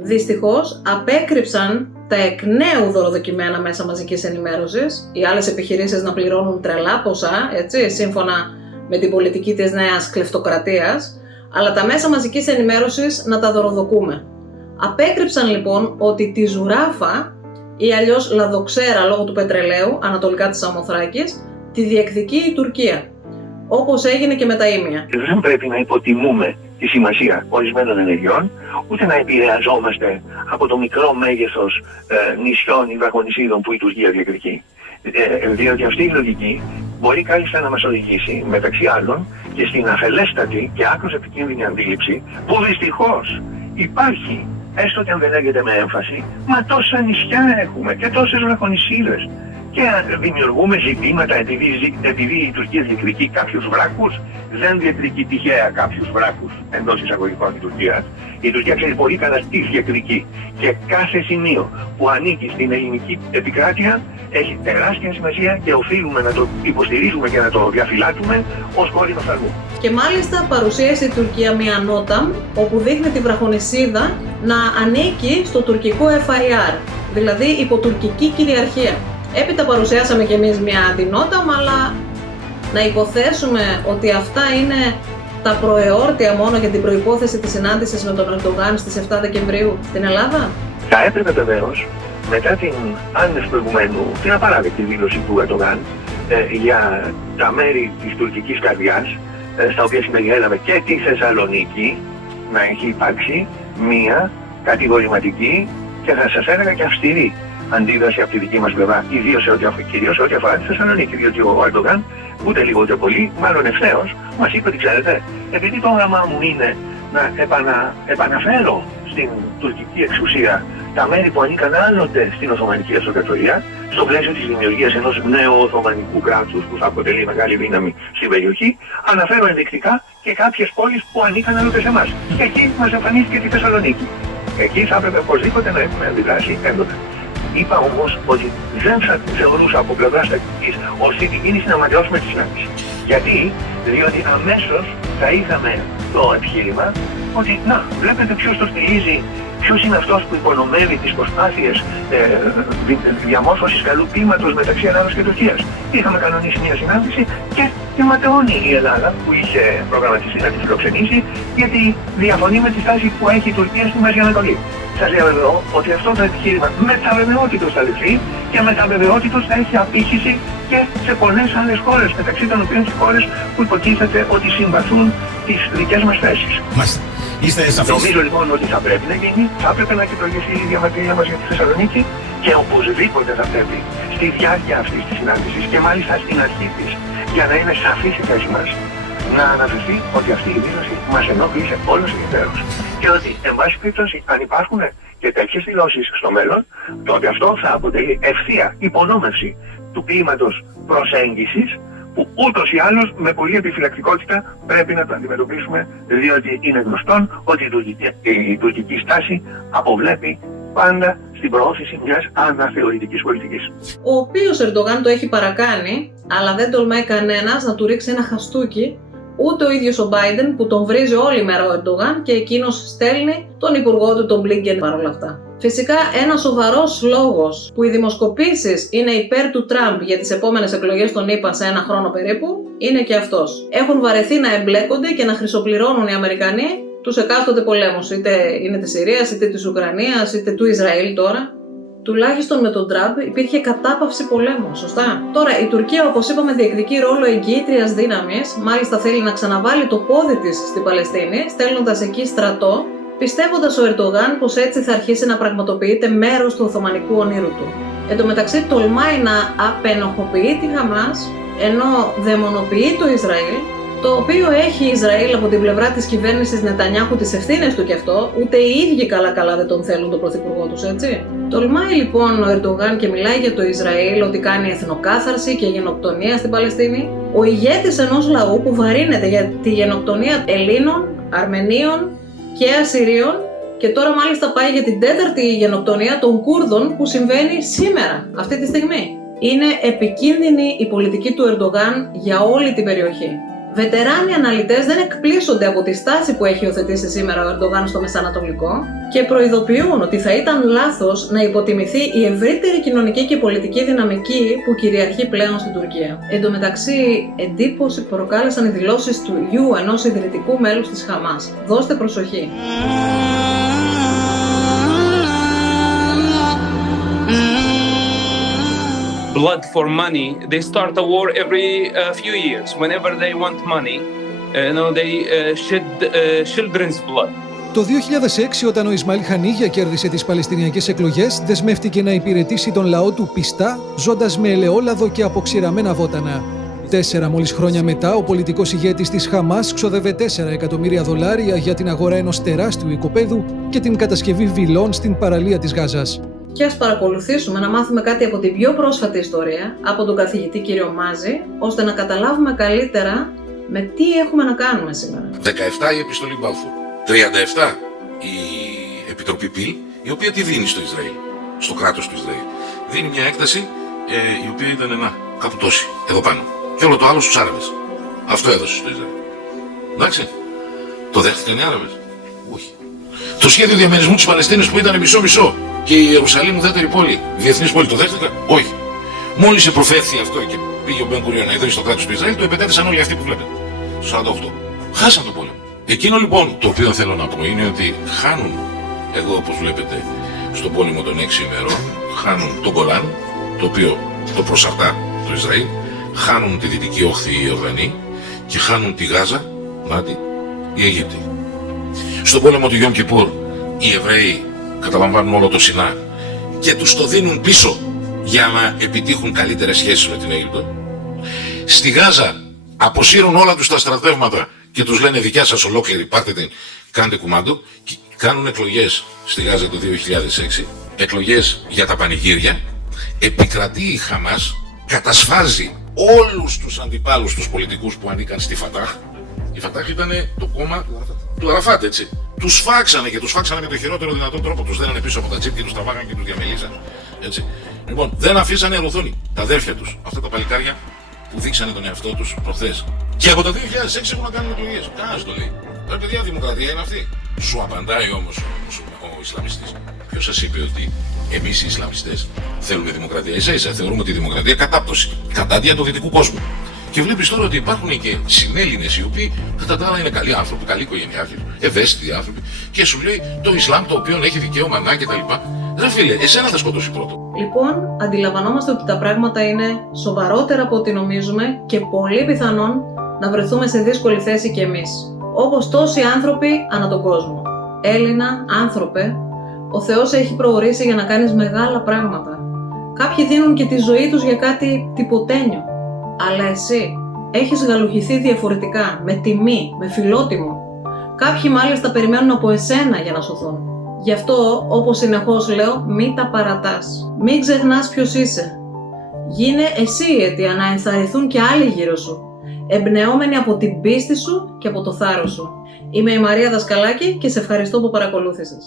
Δυστυχώς απέκρυψαν τα εκ νέου δωροδοκιμένα μέσα μαζικής ενημέρωσης, οι άλλες επιχειρήσεις να πληρώνουν τρελά ποσά, έτσι, σύμφωνα με την πολιτική της νέας κλεφτοκρατίας, αλλά τα μέσα μαζικής ενημέρωσης να τα δωροδοκούμε. Απέκρυψαν λοιπόν ότι τη Ζουράφα, ή αλλιώς Λαδοξέρα λόγω του πετρελαίου, ανατολικά της Σαμοθράκης, τη διεκδικεί η Τουρκία, όπως έγινε και με τα Ήμια. Δεν πρέπει να υποτιμούμε τη σημασία ορισμένων ενεργειών, ούτε να επηρεαζόμαστε από το μικρό μέγεθος νησιών ή βραχονησίδων που η Τουρκία διεκδικεί. Διότι αυτή η λογική μπορεί κάλλιστα να μας οδηγήσει, μεταξύ άλλων, και στην αφελέστατη και άκρως επικίνδυνη αντίληψη που δυστυχώς υπάρχει, έστω και αν δεν λέγεται με έμφαση, μα τόσα νησιά έχουμε και τόσες βραχονησίδες. Και δημιουργούμε ζητήματα επειδή η Τουρκία διεκδικεί κάποιους βράχους. Δεν διεκδικεί τυχαία κάποιους βράχους εντός εισαγωγικών η Τουρκία. Η Τουρκία ξέρει πολύ καλά τι διεκδικεί. Και κάθε σημείο που ανήκει στην ελληνική επικράτεια έχει τεράστια σημασία και οφείλουμε να το υποστηρίζουμε και να το διαφυλάτουμε ως κόρη οφθαλμού. Και μάλιστα παρουσίασε η Τουρκία μια νότα όπου δείχνει τη βραχονησίδα να ανήκει στο τουρκικό FIR, δηλαδή υπό τουρκική κυριαρχία. Έπειτα παρουσιάσαμε κι εμείς μια αντινότα, αλλά να υποθέσουμε ότι αυτά είναι τα προεόρτια μόνο για την προϋπόθεση της συνάντησης με τον Ερντογάν στις 7 Δεκεμβρίου στην Ελλάδα. Θα έπρεπε βεβαίως, μετά την άνευ προηγουμένου, την απαράδεκτη δήλωση του Ερντογάν για τα μέρη της τουρκικής καρδιάς, στα οποία συμπεριέλαβε και τη Θεσσαλονίκη, να έχει υπάρξει μία κατηγορηματική και θα σας έλεγα και αυστηρή αντίδραση από τη δική μας πλευρά, κυρίως σε ό,τι αφορά τη Θεσσαλονίκη. Διότι ο Ερντογάν, ούτε λίγο ούτε πολύ, μάλλον ευθέως, μας είπε ότι ξέρετε, επειδή το όραμά μου είναι να επαναφέρω στην τουρκική εξουσία τα μέρη που ανήκαν άλλοτε στην Οθωμανική Αυτοκρατορία, στο πλαίσιο της δημιουργίας ενός νέου Οθωμανικού κράτους που θα αποτελεί μεγάλη δύναμη στην περιοχή, αναφέρω ενδεικτικά και κάποιες πόλεις που ανήκαν άλλοτε σε εμάς. Και εκεί μας εμφανίστηκε τη Θεσσαλονίκη. Εκεί θα έπρεπε οπωσδήποτε να έχουμε αντιδράσει έντονα. Είπα όμως ότι δεν θα θεωρούσα από πλευράς τακτικής ώστε την κίνηση να ματιώσουμε τη συνάντηση. Γιατί? Διότι αμέσως θα είδαμε το επιχείρημα ότι να, βλέπετε ποιος το στηρίζει, ποιος είναι αυτός που υπονομεύει τις προσπάθειες διαμόρφωσης καλού κλίματος μεταξύ Ελλάδας και Τουρκίας. Είχαμε κανονίσει μια συνάντηση και τη ματαιώνει η Ελλάδα που είχε προγραμματιστεί να τη φιλοξενήσει, γιατί διαφωνεί με τη στάση που έχει η Τουρκία στη Μέση Ανατολή. Σας διαβεβαιώ ότι αυτό το επιχείρημα με τα βεβαιότητος θα ληφθεί και με τα βεβαιότητος θα έχει απήχηση και σε πολλές άλλες χώρες, μεταξύ των οποίων και χώρες που υποτίθεται ότι συμπαθούν τις δικές μας θέσεις. Μάλιστα. Είστε σαφείς. Νομίζω λοιπόν ότι θα πρέπει να γίνει, θα πρέπει να κυκλογηθεί η διαμαρτυρία μας για τη Θεσσαλονίκη και οπωσδήποτε θα πρέπει στη διάρκεια αυτής της συνάντησης και μάλιστα στην αρχή της, για να είναι σαφής η θέση μας, να αναφερθεί ότι αυτή η δήλωση μας ενόχλησε όλους ιδιαίτερως. Και ότι, εν πάση περιπτώσει, αν υπάρχουν και τέτοιες δηλώσεις στο μέλλον, τότε αυτό θα αποτελεί ευθεία υπονόμευση του κλίματος προσέγγισης που ούτως ή άλλως με πολλή επιφυλακτικότητα πρέπει να το αντιμετωπίσουμε, διότι είναι γνωστόν ότι η τουρκική στάση αποβλέπει πάντα στην προώθηση μιας αναθεωρητικής πολιτικής. Ο οποίος Ερντογάν το έχει παρακάνει, αλλά δεν τολμάει κανένας να του ρίξει ένα χαστούκι, ούτε ο ίδιος ο Biden που τον βρίζει όλη μέρα ο Ερντογάν και εκείνος στέλνει τον υπουργό του, τον Blinken, παρόλα αυτά. Φυσικά, ένα σοβαρός λόγος που οι δημοσκοπήσεις είναι υπέρ του Τραμπ για τις επόμενες εκλογές των ΗΠΑ σε ένα χρόνο περίπου είναι και αυτός. Έχουν βαρεθεί να εμπλέκονται και να χρυσοπληρώνουν οι Αμερικανοί τους εκάστοτε πολέμους, είτε είναι της Συρίας, είτε της Ουκρανίας, είτε του Ισραήλ τώρα. Τουλάχιστον με τον Τραμπ υπήρχε κατάπαυση πολέμου, σωστά. Τώρα η Τουρκία, όπως είπαμε, διεκδικεί ρόλο εγγυήτριας δύναμης, μάλιστα θέλει να ξαναβάλει το πόδι της στην Παλαιστίνη, στέλνοντας εκεί στρατό, πιστεύοντας ο Ερντογάν πως έτσι θα αρχίσει να πραγματοποιείται μέρος του Οθωμανικού ονείρου του. Εν τω μεταξύ τολμάει να απενοχοποιεί τη Χαμάς, ενώ δαιμονοποιεί το Ισραήλ, το οποίο έχει η Ισραήλ από την πλευρά της κυβέρνησης Νετανιάχου τις ευθύνες του κι αυτό, ούτε οι ίδιοι καλά δεν τον θέλουν τον πρωθυπουργό τους, έτσι. Τολμάει λοιπόν ο Ερντογάν και μιλάει για το Ισραήλ ότι κάνει εθνοκάθαρση και γενοκτονία στην Παλαιστίνη. Ο ηγέτης ενός λαού που βαρύνεται για τη γενοκτονία Ελλήνων, Αρμενίων και Ασσυρίων και τώρα μάλιστα πάει για την τέταρτη γενοκτονία των Κούρδων που συμβαίνει σήμερα, αυτή τη στιγμή. Είναι επικίνδυνη η πολιτική του Ερντογάν για όλη την περιοχή. Βετεράνοι αναλυτές δεν εκπλήσονται από τη στάση που έχει υιοθετήσει σήμερα ο Ερντογάν στο Μεσανατολικό και προειδοποιούν ότι θα ήταν λάθος να υποτιμηθεί η ευρύτερη κοινωνική και πολιτική δυναμική που κυριαρχεί πλέον στην Τουρκία. Εν τω μεταξύ, εντύπωση προκάλεσαν οι δηλώσεις του γιου ενός ιδρυτικού μέλους της Χαμάς. Δώστε προσοχή. Blood for money. They start a war every few years. Whenever they want money, they shed children's blood. Το 2006, όταν ο Ισμαήλ Χανίγια κέρδισε τις Παλαιστινιακές εκλογές, δεσμεύτηκε να υπηρετήσει τον λαό του πιστά, ζώντας με ελαιόλαδο και αποξηραμένα βότανα. 4 μόλις χρόνια μετά, ο πολιτικός ηγέτης της Χαμάς ξοδεύε $4 εκατομμύρια για την αγορά ενός τεράστιου οικοπαίδου και την κατασκευή βιλών στην παραλία της Γάζας. Και ας παρακολουθήσουμε να μάθουμε κάτι από την πιο πρόσφατη ιστορία, από τον καθηγητή κύριο Μάζη, ώστε να καταλάβουμε καλύτερα με τι έχουμε να κάνουμε σήμερα. 17 η επιστολή Μπάλφουρ, 37 η Επιτροπή Πιλ, η οποία τι δίνει στο Ισραήλ, στο κράτος του Ισραήλ. Δίνει μια έκταση η οποία ήταν κάπου τόση, εδώ πάνω. Και όλο το άλλο στους Άραβες. Αυτό έδωσε στο Ισραήλ. Εντάξει, το δέχτηκαν οι Άραβες? Όχι. Το σχέδιο διαμερισμού της Παλαιστίνης που ήταν μισό-μισό και η Ιερουσαλήμ ουδέτερη πόλη, διεθνής πόλη, το δέχτηκαν? Όχι. Μόλις επροφέρθη αυτό και πήγε ο Μπεν Γκουρίον να ιδρύσει το κράτος του Ισραήλ, το επετέθησαν όλοι αυτοί που βλέπετε. Το 48. Χάσαν τον πόλεμο. Εκείνο λοιπόν το οποίο θέλω να πω είναι ότι χάνουν, εδώ όπως βλέπετε στον πόλεμο των 6 ημερών, χάνουν τον Γκολάν, το οποίο το προσαρτά το Ισραήλ, χάνουν τη δυτική όχθη οι Ιορδανοί και χάνουν τη Γάζα, μάτι, οι Αίγυπτοι. Στον πόλεμο του Γιόμ Κιπούρ οι Εβραίοι καταλαμβάνουν όλο το Σινά και τους το δίνουν πίσω για να επιτύχουν καλύτερες σχέσεις με την Αίγυπτο. Στη Γάζα αποσύρουν όλα τους τα στρατεύματα και τους λένε δικιά σας ολόκληρη, πάρτε την, κάντε κουμάντο. Και κάνουν εκλογές στη Γάζα το 2006, εκλογές για τα πανηγύρια. Επικρατεί η Χαμάς, κατασφάζει όλους τους αντιπάλους τους πολιτικούς που ανήκαν στη Φατάχ. Η Φατάχ ήταν το κόμμα του Αραφάτ, έτσι. Τους φάξανε και τους φάξανε με το χειρότερο δυνατό τρόπο. Τους δένανε πίσω από τα τσίπ και τους τραβάγανε και τους διαμελίζαν. Έτσι. Λοιπόν, δεν αφήσανε Ρουθούνη, τα αδέρφια τους, αυτά τα παλικάρια που δείξανε τον εαυτό τους προχθές. Και από το 2006 έχουν να κάνουν εκλογές. Κανένας το λέει. Ρε παιδιά, δημοκρατία είναι αυτή. Σου απαντάει όμως ο Ισλαμιστής. Ποιος σας είπε ότι εμείς οι Ισλαμιστές θέλουμε δημοκρατία? Ίσα-ίσα θεωρούμε τη δημοκρατία κατάπτωση, κατάντια του δυτικού κόσμου. Και βλέπεις τώρα ότι υπάρχουν και συνέλληνες οι οποίοι κατά τα άλλα είναι καλοί άνθρωποι, καλοί οικογενειάρχες, ευαίσθητοι άνθρωποι και σου λέει το Ισλάμ το οποίο έχει δικαίωμα να κτλ. Ρε φίλε, εσένα θα σκοτώσει πρώτο. Λοιπόν, αντιλαμβανόμαστε ότι τα πράγματα είναι σοβαρότερα από ό,τι νομίζουμε και πολύ πιθανόν να βρεθούμε σε δύσκολη θέση κι εμείς. Όπως τόσοι άνθρωποι ανά τον κόσμο. Έλληνα, άνθρωπε, ο Θεός έχει προορίσει για να κάνεις μεγάλα πράγματα. Κάποιοι δίνουν και τη ζωή τους για κάτι τυποτένιο. Αλλά εσύ έχεις γαλουχηθεί διαφορετικά, με τιμή, με φιλότιμο. Κάποιοι μάλιστα περιμένουν από εσένα για να σωθούν. Γι' αυτό, όπως συνεχώς λέω, μην τα παρατάς. Μην ξεχνάς ποιος είσαι. Γίνε εσύ η αιτία να ενθαρρυνθούν και άλλοι γύρω σου, εμπνεόμενοι από την πίστη σου και από το θάρρος σου. Είμαι η Μαρία Δασκαλάκη και σε ευχαριστώ που παρακολούθησες.